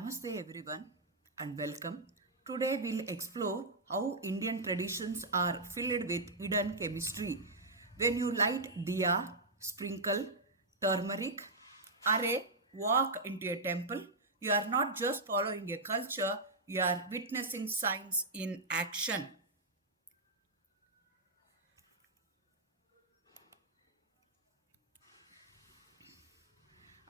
Namaste everyone and welcome. Today we'll explore how Indian traditions are filled with hidden chemistry. When you light diya, sprinkle turmeric, array, walk into a temple, you are not just following a culture, you are witnessing science in action.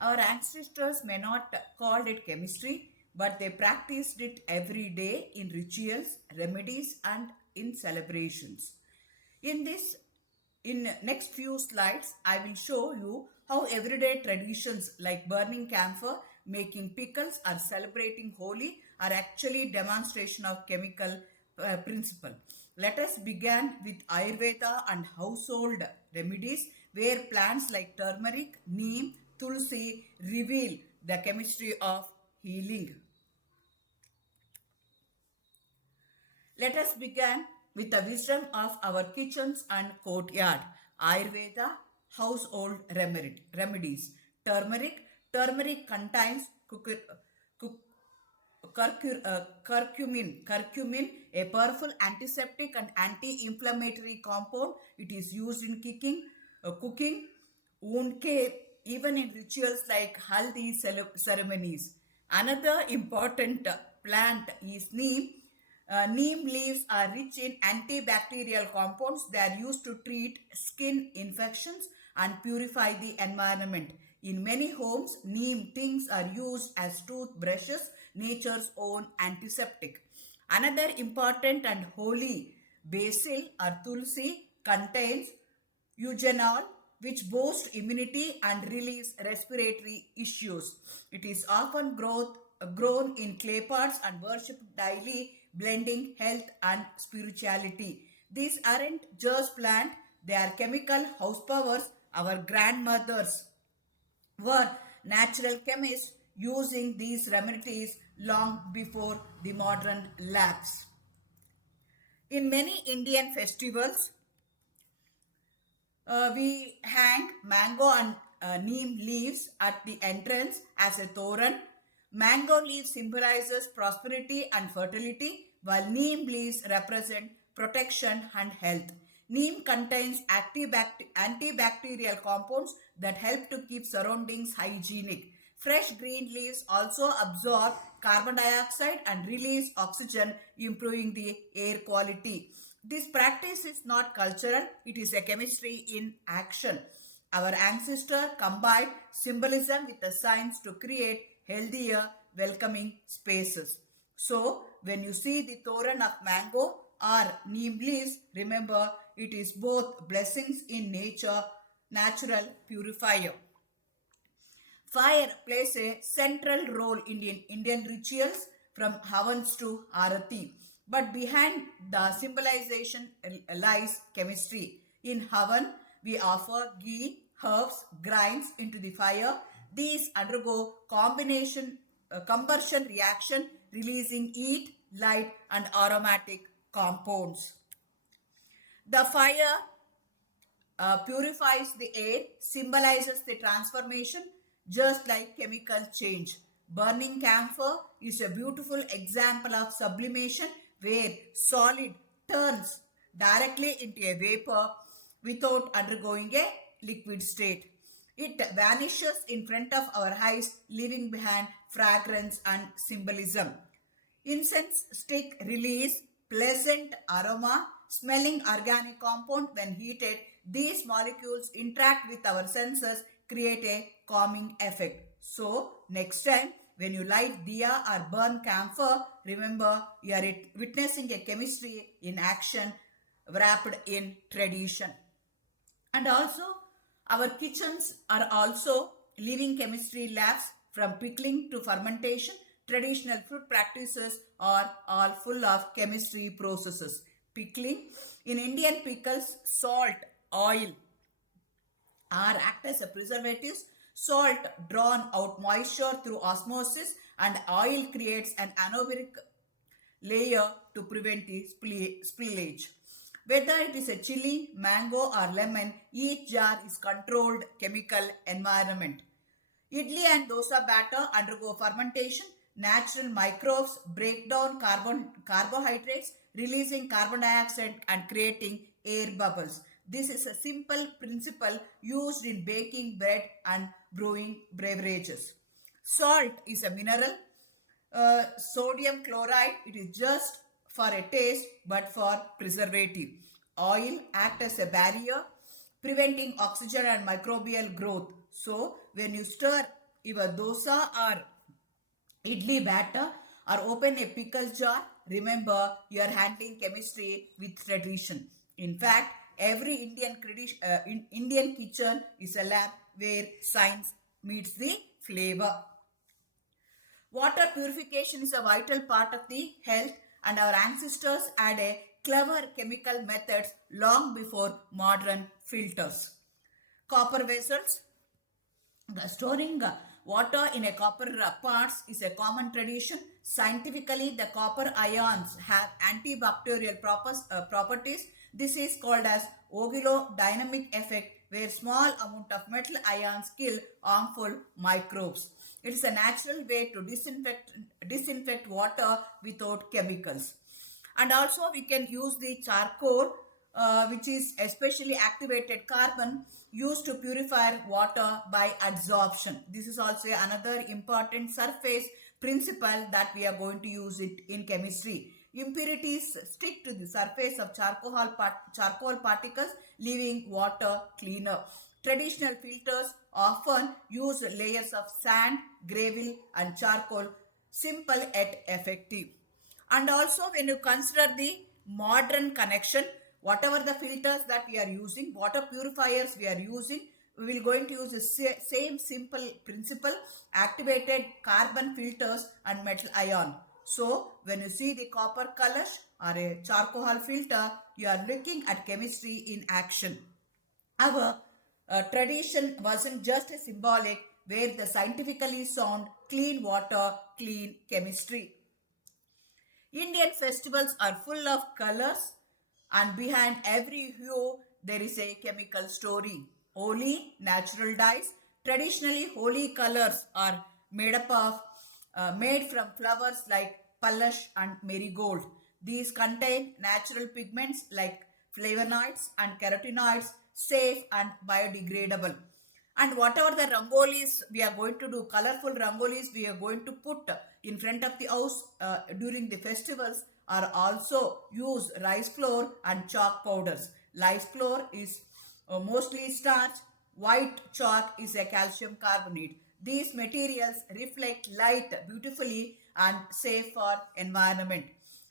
Our ancestors may not called it chemistry, but they practiced it every day in rituals, remedies, and in celebrations. In this, in next few slides, I will show you how everyday traditions like burning camphor, making pickles, or celebrating Holi are actually demonstration of chemical principle. Let us begin with Ayurveda and household remedies, where plants like turmeric, neem, tulsi reveal the chemistry of healing. Let us begin with the wisdom of our kitchens and courtyard. Ayurveda, household remedies. Turmeric. Turmeric contains curcumin, a powerful antiseptic and anti-inflammatory compound. It is used in cooking, wound care, even in rituals like haldi ceremonies. Another important plant is neem. Neem leaves are rich in antibacterial compounds. They are used to treat skin infections and purify the environment. In many homes, neem tings are used as toothbrushes, nature's own antiseptic. Another important and holy basil or tulsi contains eugenol, which boosts immunity and relieves respiratory issues. It is often grown in clay pots and worshipped daily, blending health and spirituality. These aren't just plant, they are chemical house powers. Our grandmothers were natural chemists using these remedies long before the modern labs. In many Indian festivals, we hang mango and neem leaves at the entrance as a toran. Mango leaves symbolizes prosperity and fertility, while neem leaves represent protection and health. Neem contains antibacterial compounds that help to keep surroundings hygienic. Fresh green leaves also absorb carbon dioxide and release oxygen, improving the air quality. This practice is not cultural, it is a chemistry in action. Our ancestors combined symbolism with the science to create healthier, welcoming spaces. So, when you see the toran of mango or neem leaves, remember it is both blessings in nature, natural purifier. Fire plays a central role in Indian rituals from havans to arati. But behind the symbolization lies chemistry. In havan, we offer ghee, herbs, grinds into the fire. These undergo combustion reaction, releasing heat, light, and aromatic compounds. The fire purifies the air, symbolizes the transformation, just like chemical change. Burning camphor is a beautiful example of sublimation where solid turns directly into a vapor without undergoing a liquid state. It vanishes in front of our eyes, leaving behind fragrance and symbolism. Incense stick release pleasant aroma, smelling organic compound when heated. These molecules interact with our senses, create a calming effect. So, next time when you light diya or burn camphor, remember you are witnessing a chemistry in action wrapped in tradition. And also, our kitchens are also living chemistry labs. From pickling to fermentation. Traditional food practices are all full of chemistry processes. Pickling. In Indian pickles, salt, oil are act as a preservatives. Salt drawn out moisture through osmosis and oil creates an anaerobic layer to prevent the spillage. Whether it is a chili, mango or lemon, each jar is controlled chemical environment. Idli and dosa batter undergo fermentation. natural microbes break down carbohydrates, releasing carbon dioxide and creating air bubbles. This is a simple principle used in baking bread and brewing beverages. Salt is a mineral. Sodium chloride, it is just for a taste but for preservative. Oil act as a barrier, preventing oxygen and microbial growth. So when you stir your dosa or idli batter or open a pickle jar, remember you are handling chemistry with tradition. In fact, every Indian kitchen is a lab where science meets the flavor. Water purification is a vital part of the health, and our ancestors had a clever chemical methods long before modern filters. Copper vessels. Storing water in a copper pots is a common tradition. Scientifically, the copper ions have antibacterial properties. This is called as oligodynamic effect, where small amount of metal ions kill harmful microbes. It is a natural way to disinfect water without chemicals. And also we can use the charcoal, which is especially activated carbon, used to purify water by adsorption. This is also another important surface principle that we are going to use it in chemistry. Impurities stick to the surface of charcoal particles, leaving water cleaner. Traditional filters often use layers of sand, gravel and charcoal, simple yet effective. And also when you consider the modern connection, whatever the filters that we are using, water purifiers we are using, we will going to use the same simple principle, activated carbon filters and metal ion. So when you see the copper kalash or a charcoal filter, you are looking at chemistry in action. Our tradition wasn't just a symbolic, where the scientifically sound clean water, clean chemistry. Indian festivals are full of colors, and behind every hue there is a chemical story. Holi, natural dyes. Traditionally, holy colors are made from flowers like palash and marigold. These contain natural pigments like flavonoids and carotenoids, safe and biodegradable. And whatever the rangolis we are going to do, colorful rangolis we are going to put in front of the house during the festivals, are also use rice flour and chalk powders. Rice flour is mostly starch, white chalk is a calcium carbonate. These materials reflect light beautifully and safe for environment.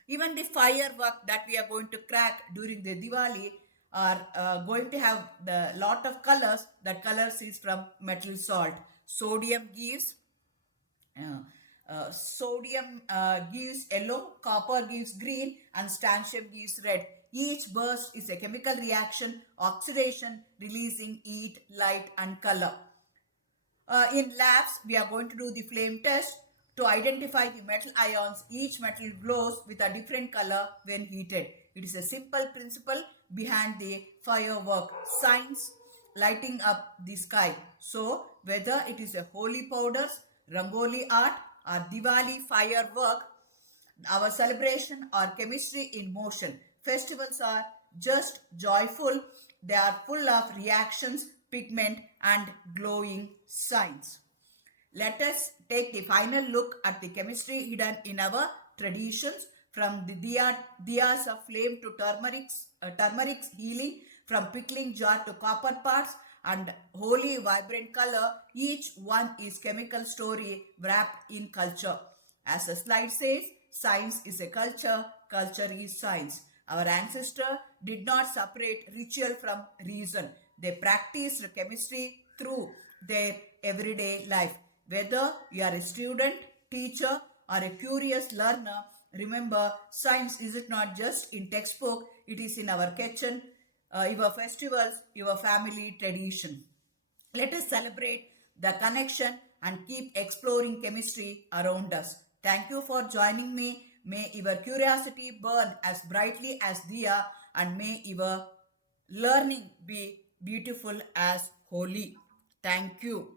Even the firework that we are going to crack during the Diwali are going to have the lot of colors. That colors is from metal salt. Sodium gives gives yellow, copper gives green, and strontium gives red. Each burst is a chemical reaction, oxidation, releasing heat, light, and color. In labs, we are going to do the flame test to identify the metal ions. Each metal glows with a different color when heated. It is a simple principle behind the firework. Science lighting up the sky. So, whether it is a holy powders, rangoli art, or Diwali firework, our celebration or chemistry in motion. Festivals are just joyful. They are full of reactions, pigment and glowing signs. Let us take the final look at the chemistry hidden in our traditions, from the diyas of flame to turmeric's healing, from pickling jar to copper parts and holy vibrant color. Each one is chemical story wrapped in culture. As the slide says, science is a culture, culture is science. Our ancestors did not separate ritual from reason. They practiced chemistry through their everyday life. Whether you are a student, teacher, or a curious learner, remember, science is not just in textbook, it is in our kitchen, your festivals, your family tradition. Let us celebrate the connection and keep exploring chemistry around us. Thank you for joining me. May your curiosity burn as brightly as Diya, and may your learning be beautiful as holy. Thank you.